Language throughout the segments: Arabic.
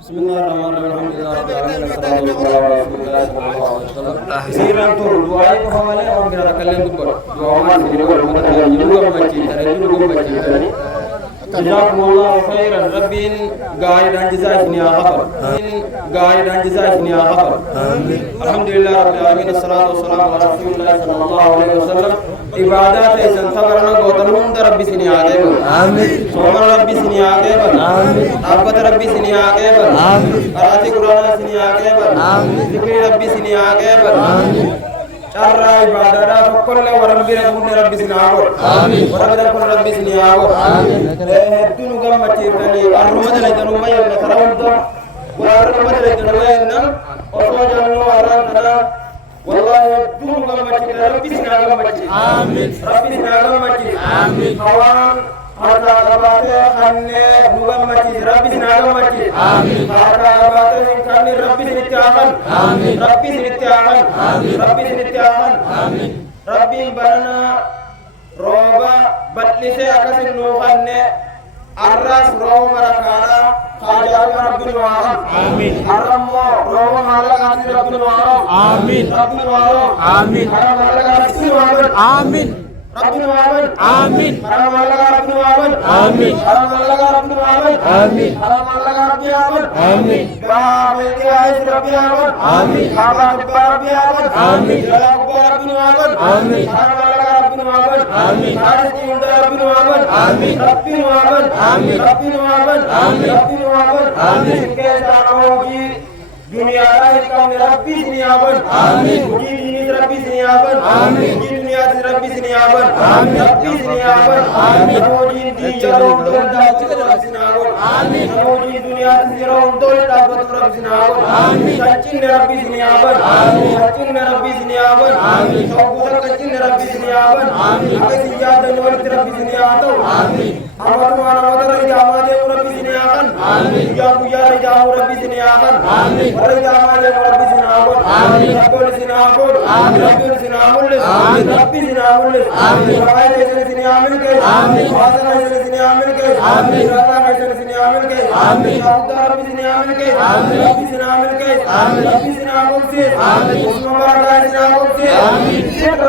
بسم الله الرحمن الرحيم الحمد لله رب العالمين والصلاة والسلام على رسول الله صلى الله عليه وسلم تحسيرا تور دعائي كفاله وانجر كلام دبر دعاء ما سيروا مثلا يلوغ مچي ترى يلوغ مچي ترى جزاكم الله خيرا ربي قاعد عن جزاكني يا خبر قاعد عن جزاكني يا خبر الحمد لله رب العالمين الصلاة والسلام على رسول الله صلى الله عليه وسلم عبادات إذن تبرنا قوتنهم ربي سني عاقب آمين صوم ربي سني عاقب آمين أبد ربي سني عاقب آمين أراتي قرآن سني عاقب آمين ذكر ربي سني عاقب آمين شر عبادات كل ورب ربي سني عاقب آمين ورب ربي سني عاقب آمين هدون قام تيرني أرمد لجنو ما ينترون ده وأرمد لجنو ما ينم أفوجنا وأراننا والله دون غمتي ربي سنا غمتي آمين ربي سنا غمتي آمين حوان هذا غباته خنّه غمتي ربي سنا غمتي آمين هذا غباته خنّه ربي سنتيامن آمين ربي سنتيامن آمين ربي سنتيامن آمين ربي برنا روبا بتلسه أكثر نوخنّه الرأس روم ركانا خاجا رب الوارم آمين أرمو روم مالك رب الوارم آمين رب الوارم آمين حرام مالك رب الوارم آمين رب الوارم آمين حرام مالك رب الوارم آمين حرام مالك رب الوارم آمين حرام مالك رب الوارم آمين قامت عيش رب الوارم آمين قامت رب الوارم آمين رب الوارم آمين حرام مالك رب الوارم آمين حارس عند رب الوارم آمين رب الوارم آمين رب الوارم آمين رب الوارم آمين كيسا نوجي دنيا راهي كون ربي سنيابن آمين دين ربي سنيابن آمين دنيا ربي سنيابن آمين ربي سنيابن آمين نوجي دين جرون دول دابت ربي سنيابن آمين نوجي دنيا جرون دول دابت ربي سنيابن آمين سچين ربي سنيابن آمين سچين ربي سنيابن آمين سوبر سچين ربي سنيابن آمين أكسياد نور ربي سنياتو آمين أمر وانا مدر جامع ربي سنيابن آمين يا بويا جامع ربي سنيابن آمين ورجع مالك ربي سنابون آمين ربي سنابون آمين ربي سنابون آمين ربي سنابون آمين ربي سنابون آمين واسنا سنابون آمين ربي سنابون آمين ربي سنابون آمين ربي سنابون آمين ربي سنابون آمين اسمه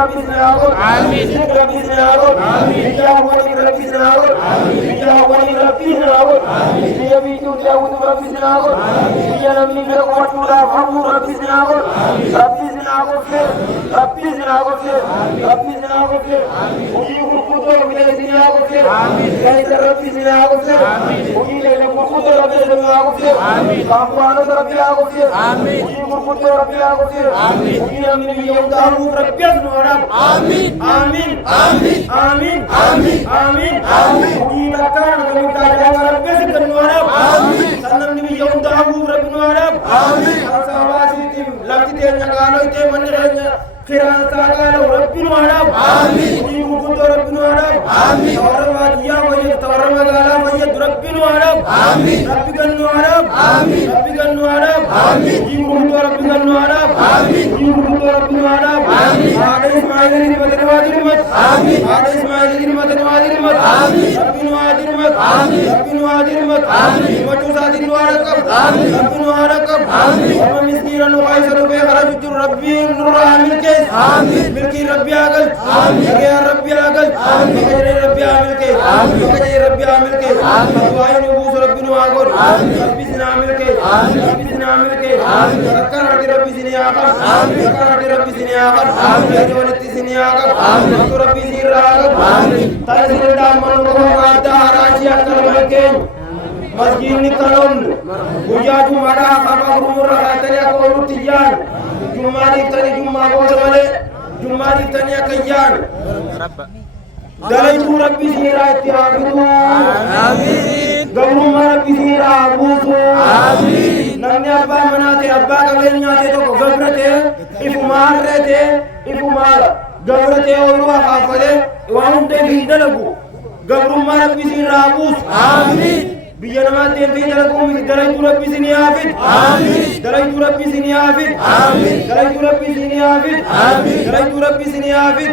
ربي سنابون آمين ربي سنابون آمين ربي سنابون آمين يا ولي ربي سنابون آمين يا ولي ربي سنابون آمين يا بيتو جاود ربي سنابون آمين يا نبي ولا فمو ربي سنابون ربي سنابون ربي سنابون ربي سنابون وجيه القدر من سنابون كيس ربي سنابون وجيه القدر ربي سنابون قاموان ربي سنابون وجيه القدر ربي سنابون وجيه من يوم ربي سنابون آمين آمين آمين آمين آمين آمين آمين وجيه لكان من تاجر ربي سنابون آمين سنم من يوم ربي سنابون آمين أصحابي لقيت النجارة إتى من رجع خيران ساقالو ربي نوارا آمين وجود ربي نوارا آمين ورماديا وجد ورمادالا وجد ربي نوارا آمين ربي كنوارا آمين ربي كنوارا آمين وجود ربي كنوارا آمين وجود ربي نوارا آمين هذا إسماعيل المدن وادي المد آمين هذا إسماعيل المدن وادي المد آمين ربي نوادي المد آمين ربي نوادي المد آمين وجود نوارا كم آمين ربي نوارا كم آمين ومسكين نوائس ربي خرج ربي نور آمين آمين ملكي ربي أقل آمين يا ربي أقل آمين يا ربي عامل كي آمين يا ربي عامل كي آمين دعائي نبوس ربي نواقول آمين ربي سنا عامل كي آمين ربي سنا عامل كي آمين ركّن ربي ربي سني آقل آمين ركّن ربي ربي سني آقل آمين يجوانتي سني آقل آمين تو ربي سير آقل آمين تايسير دام منو كوادا هراشي أكل ملكي مسجد نكالون بوجا جمعة خبر غرور هاتني أقول تيجان جمعة تاني جمعة بود ماله جمعة تاني أكيان دلائل ربي سيرا اتيابو آمين غورو ربي سيرا أبوسو آمين نمني أبا مناته أبا كبير نياته تو غبرته إفمار رته إفمار غبرته أولوا خافله وهم تبين دلقو غورو ربي سيرا أبوس آمين بيجنا تيمتي جلكم درجة ربي سنيافد درجة ربي سنيافد درجة ربي سنيافد درجة ربي سنيافد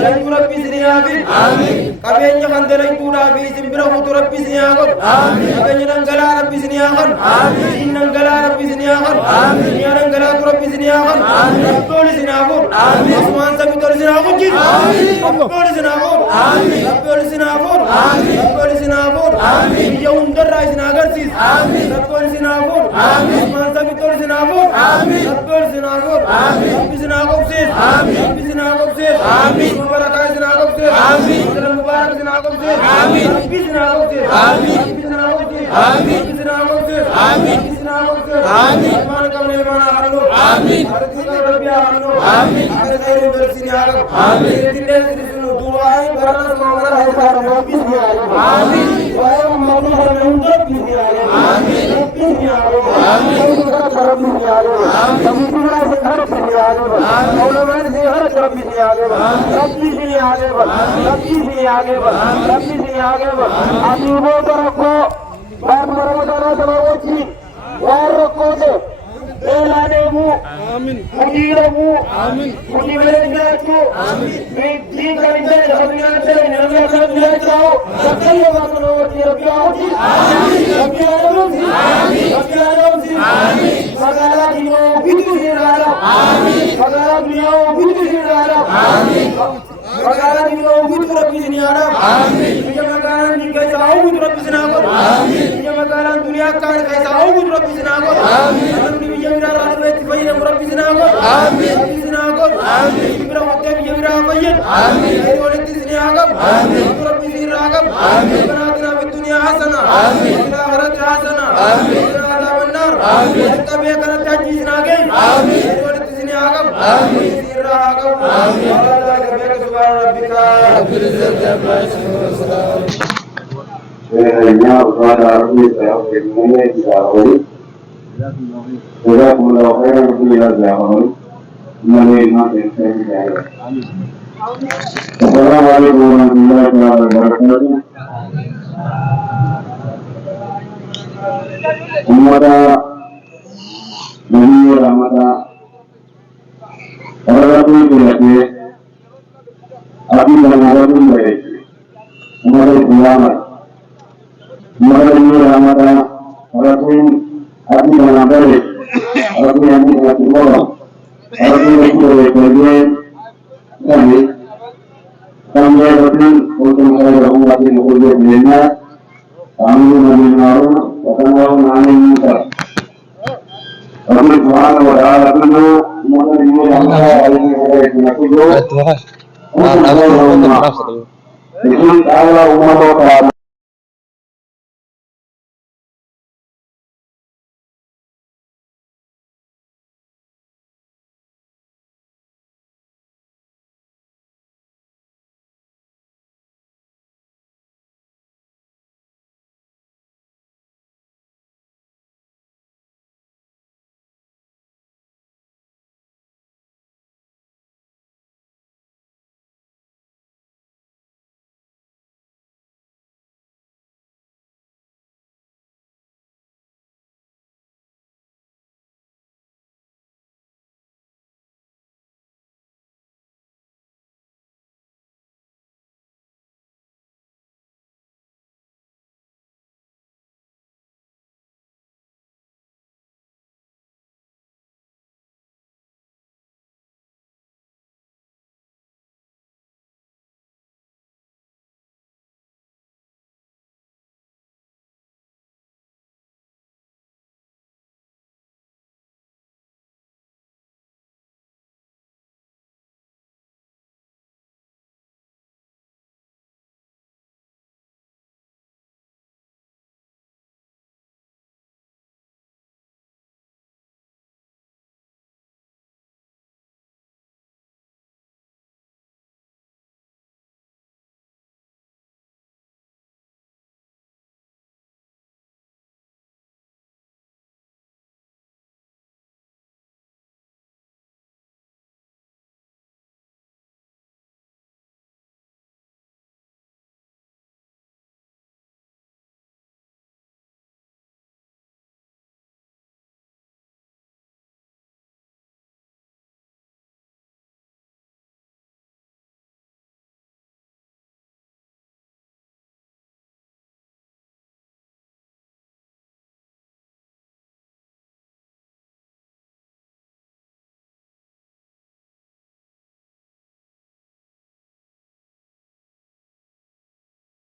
درجة ربي سنيافد كابيني خان درجة ربي سنبرا خط ربي سنيافد كابيني نانغلا ربي سنيافد نانغلا ربي سنيافد نانغلا ربي سنيافد ربي سنيافد اسمان سبي تول سنيافد ربي سنيافد ربي سنيافد ربي سنيافد يوم درائي سناغرسيس ربي سنيافد اسمان سبي تول سنيافد ربي سنيافد ربي سنيافد ربي سنيافد مبارك سنيافد مبارك سنيافد ربي سنيافد ربي سنيافد ربي سنيافد آمين مان كمل مان آمنو آمين أرضي ربي آمنو آمين أرضي درسني آمن آمين تندل ترسنو دعاء برنا سمعنا هذا ربي سمعنا آمين ويوم مولى ربي ربي سمعنا آمين ربي سمعنا آمين ربي سمعنا آمين سمعنا سكر سمعنا مولى من سهر ربي سمعنا ربي سمعنا ربي سمعنا ربي سمعنا آمين بودركو بار مرمدنا سماوتي وارقوده إلانه آمين مديره آمين مديرته آمين بدي كريمة ربنا سلنا ربنا سلنا ربنا وصلنا ربنا عودي آمين ربنا عودي آمين ربنا عودي آمين فقال دينه بدو سيرنا آمين فقال دينه بدو سيرنا آمين فقال دينه بدو ربي سنيانا آمين بيجا مكان دينك ساو بدو ربي سناغو آمين بيجا مكان الدنيا كان كساو بدو ربي سناغو آمين بيجا ربي فينا ربي سناغو آمين ربي سناغو آمين بيجا وقت بيجا فينا آمين ولد سناغو آمين ربي سناغو آمين بناتنا في الدنيا حسنة آمين في الآخرة حسنة آمين عذاب النار آمين تبي كنا تجي سناغو آمين ولد سناغو آمين سيراغو آمين سبحان ربك رب العزة عما يصفون جزاكم الله خيرا وفي هذا العمل السلام عليكم ورحمة الله تعالى وبركاته. أمدا نبي رحمة orang itu lagi api dalam itu baik, mereka ulama, mereka ini ramada, orang itu api dalam baik, orang itu yang tidak boleh, orang itu boleh kerja, kami betul untuk mengajar umat ini untuk dunia, kami mengenal, mengenal mana kita. Allah Subhanahu wa Ta'ala itu mengenai Allah yang itu. Allah Subhanahu wa Ta'ala